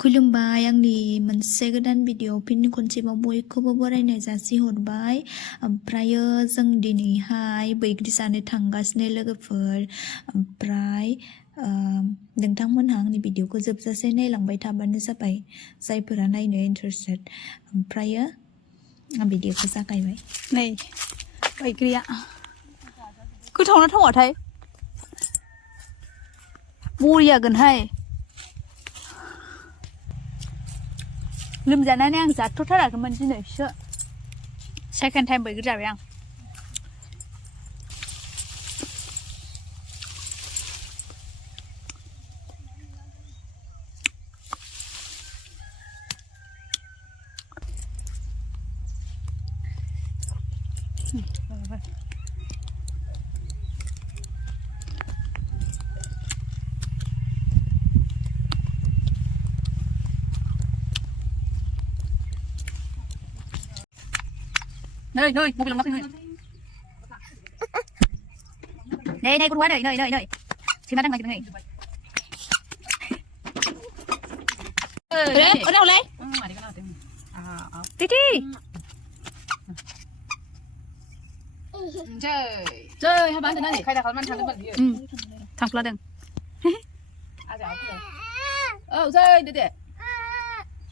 खुलुमबाय आंनि मोनसे गोदान भिडिअ फिन खनसेबाव बयखौबो बरायनाय जासिहरबाय ओमफ्रायो जों दिनैहाय बैग्रि जानो थांगासिनो लोगोफोर ओमफ्राय नोंथांमोनहा आंनि भिडिअखौ जोबजासे नायलांबाय थाबानो जाबाय जायफोरा नायनो इन्टारेस्टेड ओमफ्रायो आं भिडिअखौ जागायबाय नै बैग्रिया गोथावना थावाथाय बरियागोनहाय लोमजानानै आं जाथ'थाराखैमोन दिनैसो सेकेन्ड टाइम बैग्रि जाबाय आं nơi nơi một lần đây đây con quá đây nơi nơi nơi xin bắt đang này ở đâu lấy tí tí chơi chơi hai bán từ đây khai là con ăn thằng cái bẩn gì thằng là đừng à dạ ok chơi đi đi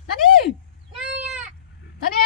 nani nani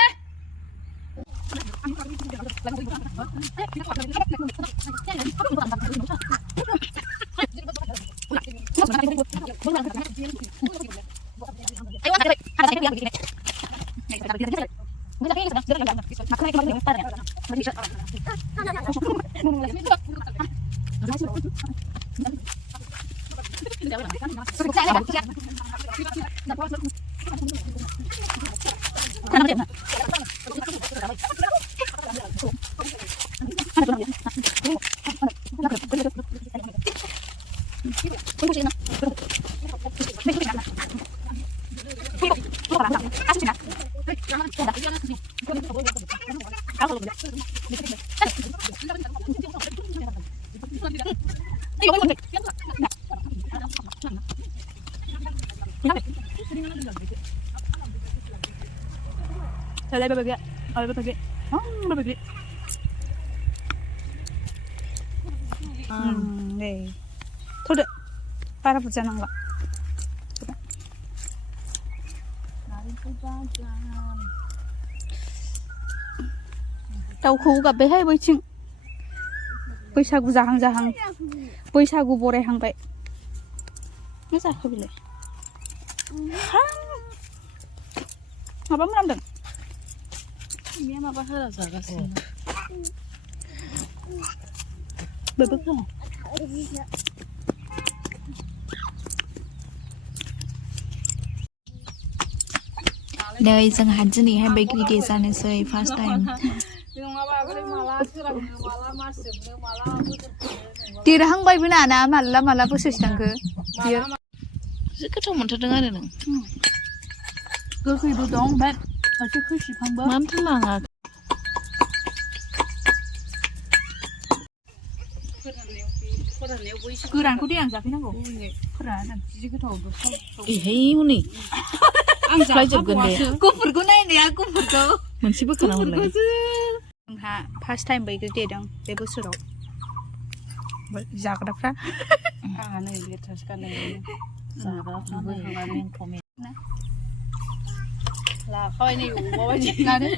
ở đây bên kia ở bên kia bên kia 네 토르 빨아보자는 거 दाउखौ गाबबायहाय बैथिं बैसागु जाहां जाहां बैसागु बरायहांबाय मा जाखो बेलाय माबा मोनामदों ini apa hal zaga sih bebek dong Đây जोंहा दिनैहाय बैग्रि दे जानोसै फार्स्ट टाइम देरहांबायबो ना माला माला बोसोरसे थांखो बियो गोथाव मोनथारदों आरो नों गोखैबो दं ओमफ्राय एसे खैसिफांबो मानोथो लाङा गोरानखौ दे आं जाफैनांगौ फोराना जि गोथाव एहाय हनै आं जाफैजोबगोन दे गुफुरखौ नायनाया गुफुरखौ मोनसे बोखाना हरलाय जोंहा फार्स्ट टाइम बैग्रि देदों बे बोसोराव जाग्राफ्रा आंहा नै लेथ्रासो गाननाय जाग्राफ्रा बोखांनानै कमेन्ट लाखाबाय नै अमा बायदि लादो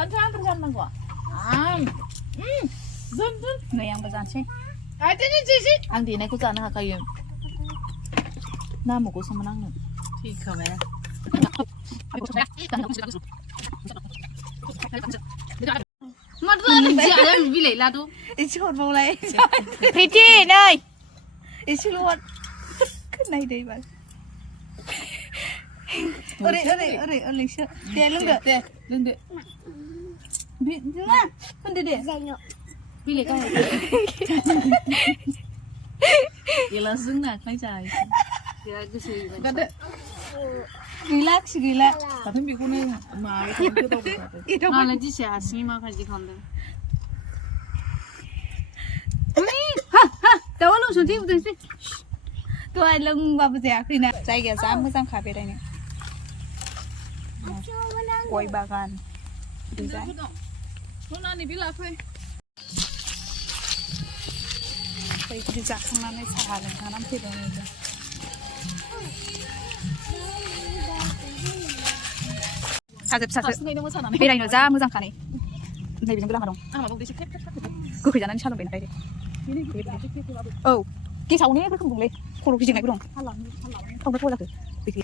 आंथ' आंथ' जानांगौ जों नै आंबो जानोसै आं देनायखौ जानो हाखायो नामखौसोमोन आंनो थैखाबाय बिलाइ लादु एसे हरबावलाय प्रिति नै एसेल' हर नायदो एबार ओरै ओरै ओरै ओरैसो दे लोंदो दे लोंदो नङा होनदो दे बिलाइ गाहाय गेलास जोंना आखाइ जायो बिराद गोसो गादो गैला खि गैला दाथ' बेखौनो माबाय गोदाव मालाय दिसे हारसिङै माखासे खालामदों दाउआ लोंसनसै उदोंसै दहाय लोंबाबो जायाखैना जायगाया जा मोजांखा बेरायनो गय बागान ओरैजाय Nona ni bila fai. बैग्रि जाखांनानै साहा लोंखांनानै फैदों जों साजोब साजोब बेरायनो जा मोजांखा नै नैबेजोंबो लामा दं गोखै जानानै साहा लोंबाय औ गेसाव अनेक रोखोम दंलै खर' गिदिंनायबो दं थावना थावा जाखो बैग्रि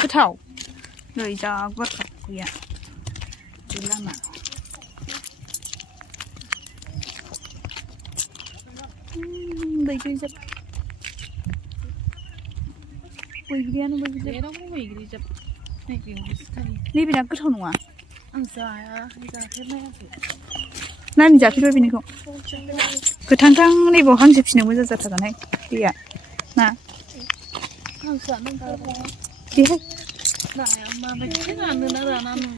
गोथाव नै जा बारखा गैया बे लामा बैग्रि जोब बैग्रियानो बैग्रि Berawal mai giri jab. Nih giri sekali. नैबेना गोथाव नङा Saya, saya kena apa? नानि जाफेरबाय बेनिखौ गोथांथां नैबाव हांसो फिसिनो मोजां जाथारगोनहाय दैया ना Saya nunggu. बेहाय Nah, mama kita nana nana.